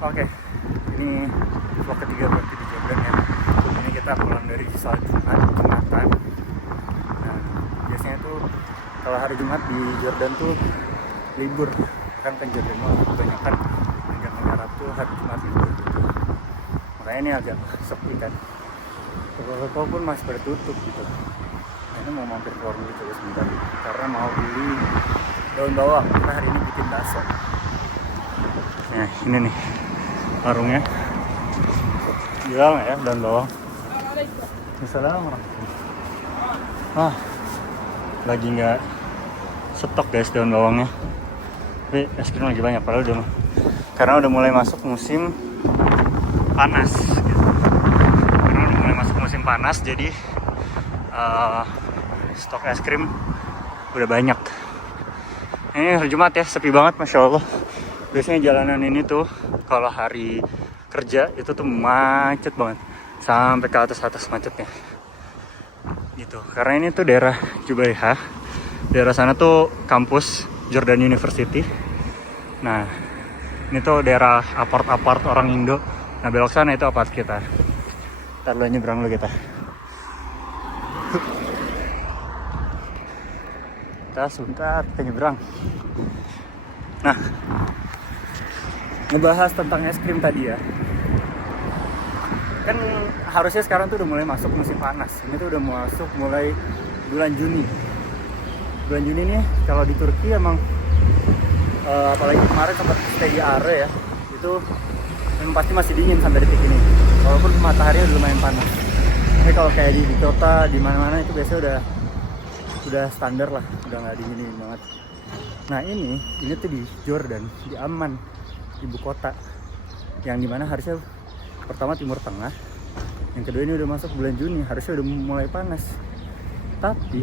Oke, ini vlog ketiga berarti di Jordan ya. Ini kita pulang dari sholat Jumatan. Nah, biasanya tuh kalau hari Jumat di Jordan tuh libur. Kan Jordan kebanyakan negara tuh hari Jumat libur. Makanya ini agak sepi kan. Toko-toko pun masih bertutup gitu. Nah, ini mau mampir keluar dulu coba sebentar. Karena mau beli daun bawang. Karena hari ini bikin bakso. Nah, ini nih warungnya. Jual nggak ya daun bawang? Assalamualaikum. Lagi nggak stok guys daun bawangnya. Tapi es krim lagi banyak padahal karena udah mulai masuk musim panas gitu. Karena udah mulai masuk musim panas jadi stok es krim udah banyak. Ini hari Jumat ya, sepi banget Masya Allah. Biasanya jalanan ini tuh kalau hari kerja itu tuh macet banget sampai ke atas macetnya gitu. Karena ini tuh daerah Jubaihah, daerah sana tuh kampus Jordan University. Nah ini tuh daerah apart orang Indo. Nah belok sana itu apart kita. Ntar lu nyebrang dulu kita sebentar kita nyebrang. Nah ngebahas tentang es krim tadi ya, kan harusnya sekarang tuh udah mulai masuk musim panas. Ini tuh udah masuk mulai bulan Juni nih. Kalau di Turki emang apalagi kemarin sempat stay di Are ya, itu memang pasti masih dingin sampai detik ini walaupun mataharinya udah lumayan panas. Tapi kalau kayak di kota di mana-mana itu biasanya udah standar lah, udah nggak dingin banget. Nah ini tuh di Jordan, di Amman, ibu kota, yang dimana harusnya pertama Timur Tengah, yang kedua ini udah masuk bulan Juni, harusnya udah mulai panas. Tapi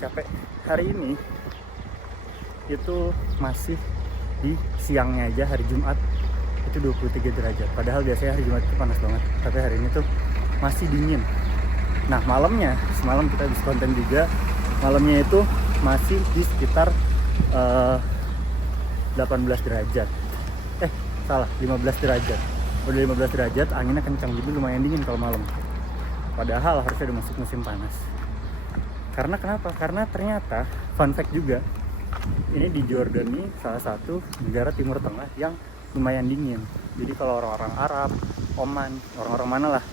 capek, hari ini itu masih di siangnya aja, hari Jumat itu 23 derajat, padahal biasanya hari Jumat itu panas banget, tapi hari ini tuh masih dingin. Nah malamnya, semalam kita habis konten juga, malamnya itu masih di sekitar 18 derajat. 15 derajat. Udah 15 derajat, anginnya kencang jadi lumayan dingin kalau malam. Padahal harusnya udah masuk musim panas. Karena kenapa? Karena ternyata fun fact juga, ini di Jordan ini salah satu negara Timur Tengah yang lumayan dingin. Jadi kalau orang-orang Arab, Oman, orang-orang mana lah,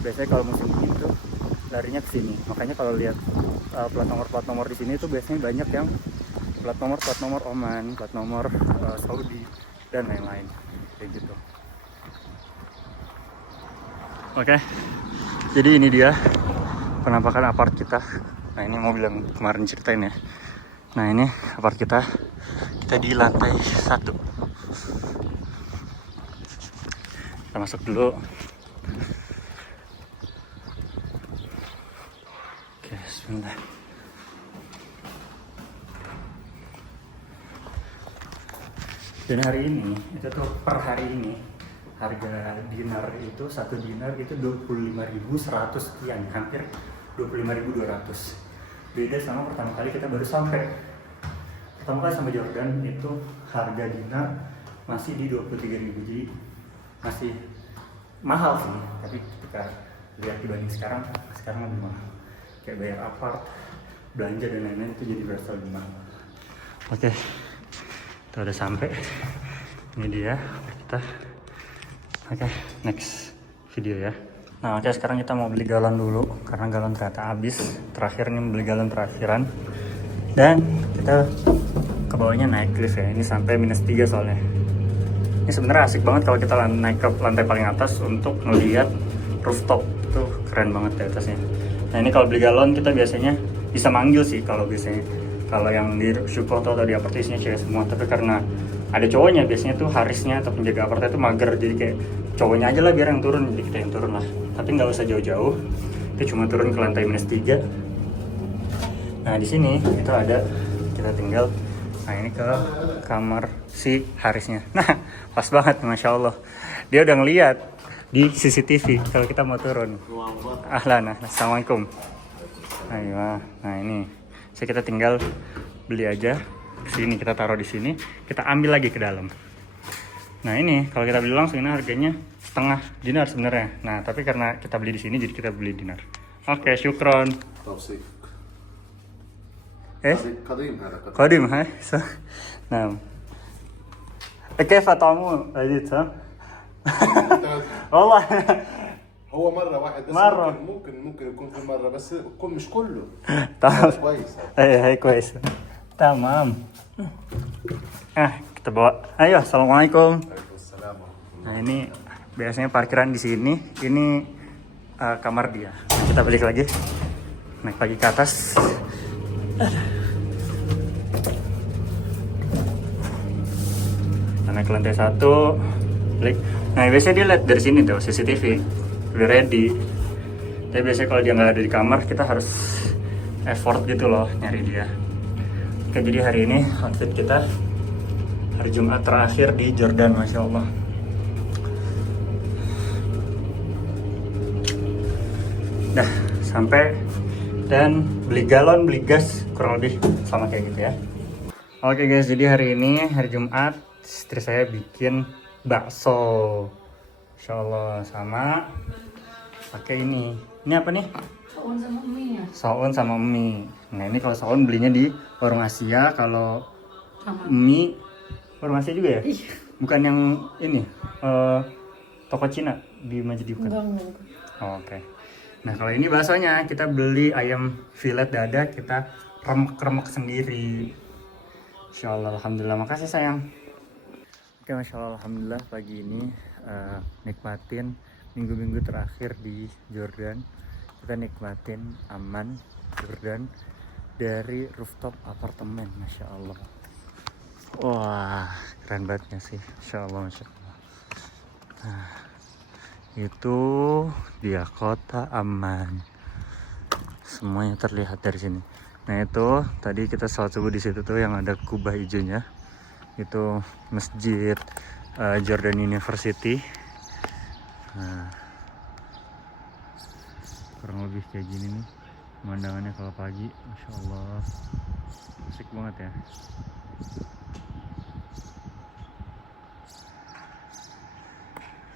biasanya kalau musim dingin tuh larinya ke sini. Makanya kalau lihat plat nomor di sini tuh biasanya banyak yang plat nomor Oman, plat nomor Saudi dan lain-lain kayak gitu. Oke, jadi ini dia penampakan apart kita. Nah ini mobil yang kemarin ceritain ya. Nah ini apart kita di lantai 1. Kita masuk dulu. Oke, bismillah. Dan hari ini, itu tuh per hari ini harga dinar itu, satu dinar itu 25.100 sekian, hampir 25.200. Beda sama pertama kali kita baru sampai. Pertama kali sampai Jordan itu harga dinar masih di 23.000, jadi masih mahal sih. Tapi ketika lihat dibanding sekarang lebih mahal. Kayak bayar apart, belanja dan lain-lain itu jadi berasa lebih mahal. Oke. Kita udah sampai, ini dia kita. Oke, next video ya. Nah oke, sekarang kita mau beli galon dulu karena galon ternyata habis. Terakhir nih beli galon terakhiran, dan kita ke bawahnya naik lift ya. Ini sampai -3 soalnya. Ini sebenarnya asik banget kalau kita naik ke lantai paling atas untuk melihat rooftop. Tuh keren banget di atasnya. Nah ini kalau beli galon kita biasanya bisa manggil sih, kalau biasanya kalau yang di Syukoto atau di apartemennya cewek semua. Tapi karena ada cowoknya, biasanya tuh Harisnya atau penjaga apartemen itu mager, jadi kayak cowoknya aja lah biar yang turun, jadi kita yang turun lah. Tapi nggak usah jauh-jauh, kita cuma turun ke lantai -3. Nah di sini itu ada, kita tinggal. Nah ini ke kamar si Harisnya. Nah pas banget, Masya Allah, dia udah ngeliat di CCTV kalau kita mau turun. Ahlan, assalamualaikum. Ayo, nah ini. Jadi kita tinggal beli aja, sini kita taruh di sini, kita ambil lagi ke dalam. Nah ini kalau kita beli langsung ini harganya setengah dinar sebenarnya. Nah tapi karena kita beli di sini jadi kita beli dinar. Oke, syukron. توصيف Eh, قديم هذا قديم. قديم هاي. نعم. كيف طعمه لذيذ ها؟ والله هو مرة واحد بس مرة. ممكن يكون في مرة بس يكون مش كله. تمام. كويس. هي كويس. تمام. Kita bawa. Ayo, assalamualaikum. Waalaikumsalam. Nah ini biasanya parkiran di sini. Ini kamar dia. Kita balik lagi. Naik lagi ke atas. Naik ke lantai 1. Balik. Nah biasanya dia lihat dari sini tuh CCTV. Udah ready. Tapi biasanya kalau dia nggak ada di kamar kita harus effort gitu loh nyari dia. Oke, jadi hari ini outfit kita hari Jumat terakhir di Jordan, Masya Allah. Dah sampai dan beli galon, beli gas kurang lebih sama kayak gitu ya. Oke guys, jadi hari ini hari Jumat istri saya bikin bakso, Insya Allah, sama pakai ini. Ini apa nih? Soun sama mie ya? Soun sama mie. Nah ini kalau soun belinya di warung Asia, kalau Sama. mie warung Asia juga ya? Iya. Bukan yang ini, toko Cina di Majdi bukan? Enggak. Oh, oke. Nah kalau ini baksonya kita beli ayam filet dada, kita remek-remek sendiri. Insya Allah, alhamdulillah. Makasih sayang. Oke, Masya Allah, alhamdulillah pagi ini nikmatin minggu-minggu terakhir di Jordan. Kita nikmatin aman Jordan dari rooftop apartemen, Masya Allah. Wah, keren banget sih, Masya Allah, Masya Allah. Nah, itu dia kota aman. Semuanya terlihat dari sini. Nah itu tadi kita sholat subuh di situ tuh yang ada kubah hijaunya. Itu masjid Jordan University. Nah, kurang lebih kayak gini nih pemandangannya kalau pagi, Masya Allah, asik banget ya.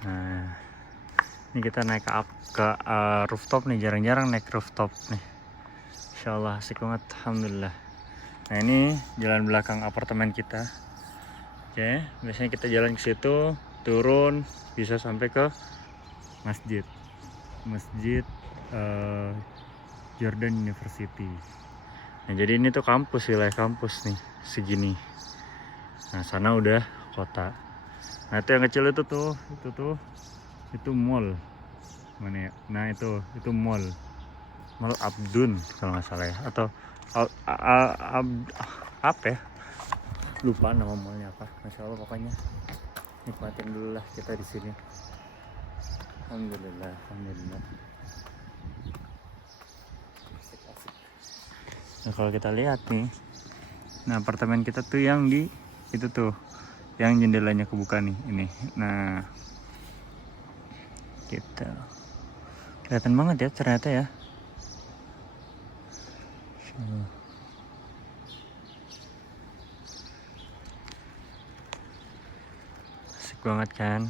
Nah ini kita naik ke rooftop nih, jarang-jarang naik rooftop nih. Insya Allah asik banget, alhamdulillah. Nah ini jalan belakang apartemen kita. Oke, biasanya kita jalan ke situ, turun, bisa sampai ke masjid Jordan University. Nah jadi ini tuh kampus, wilayah kampus nih, segini. Nah sana udah kota. Nah itu yang kecil itu tuh, itu mall. Mana ya? Nah itu mall Abdun kalau nggak salah ya, atau apa ya, lupa nama mallnya apa. Masya Allah, pokoknya nikmatin dulu lah kita di sini. Alhamdulillah. Nah kalau kita lihat nih, nah apartemen kita tuh yang di itu tuh, yang jendelanya kebuka nih, ini. Nah kita kelihatan banget ya ternyata ya. Asik banget kan.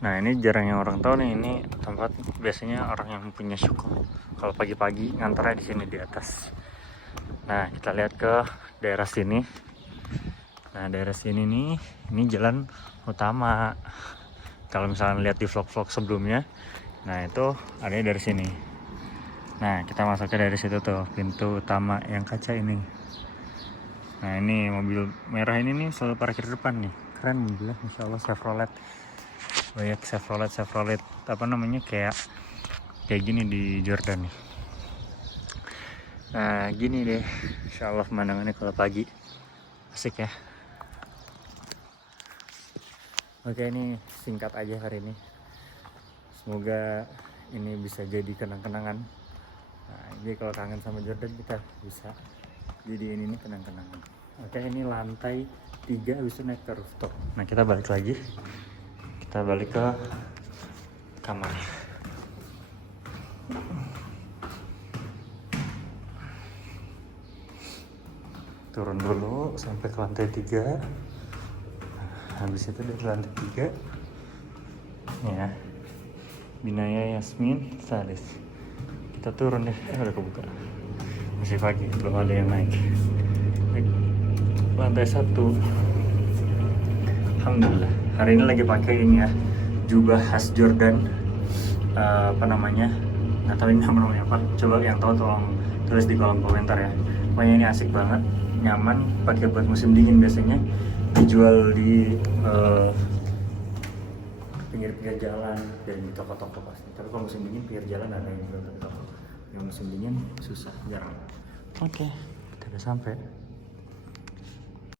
Nah ini jarang yang orang tahu nih, ini tempat biasanya orang yang punya suku kalau pagi-pagi ngantarnya di sini di atas. Nah kita lihat ke daerah sini. Nah daerah sini nih, ini jalan utama. Kalau misalnya lihat di vlog-vlog sebelumnya, nah itu adanya dari sini. Nah kita masuknya dari situ tuh, pintu utama yang kaca ini. Nah ini mobil merah ini nih selalu parkir depan nih, keren mobilnya, Masya Allah. Chevrolet, banyak Chevrolet apa namanya, kayak gini di Jordan nih. Nah gini deh, Insya Allah pemandangannya kalau pagi asik ya. Oke, ini singkat aja hari ini, semoga ini bisa jadi kenang-kenangan. Nah, jadi kalau kangen sama Jordan kita bisa jadi ini kenang-kenangan. Oke, ini lantai 3, habis itu naik ke rooftop. Nah kita balik lagi, kita balik ke kamar. Turun dulu sampai ke lantai 3. habis itu dari lantai 3 ya, Binaya Yasmin Salis. Kita turun deh, udah kebuka, masih pagi, belum ada yang naik. Lantai 1. Alhamdulillah, hari ini lagi pakai ini ya, jubah khas Jordan. Apa namanya, nggak tahu ini namanya apa, coba yang tahu tolong tulis di kolom komentar ya. Pokoknya ini asik banget, nyaman, pakai buat musim dingin. Biasanya dijual di pinggir-pinggir jalan dan di toko-toko pasti, tapi kalau musim dingin pinggir jalan ada yang jual di toko. Yang musim dingin susah, jarang. Oke, kita udah sampai.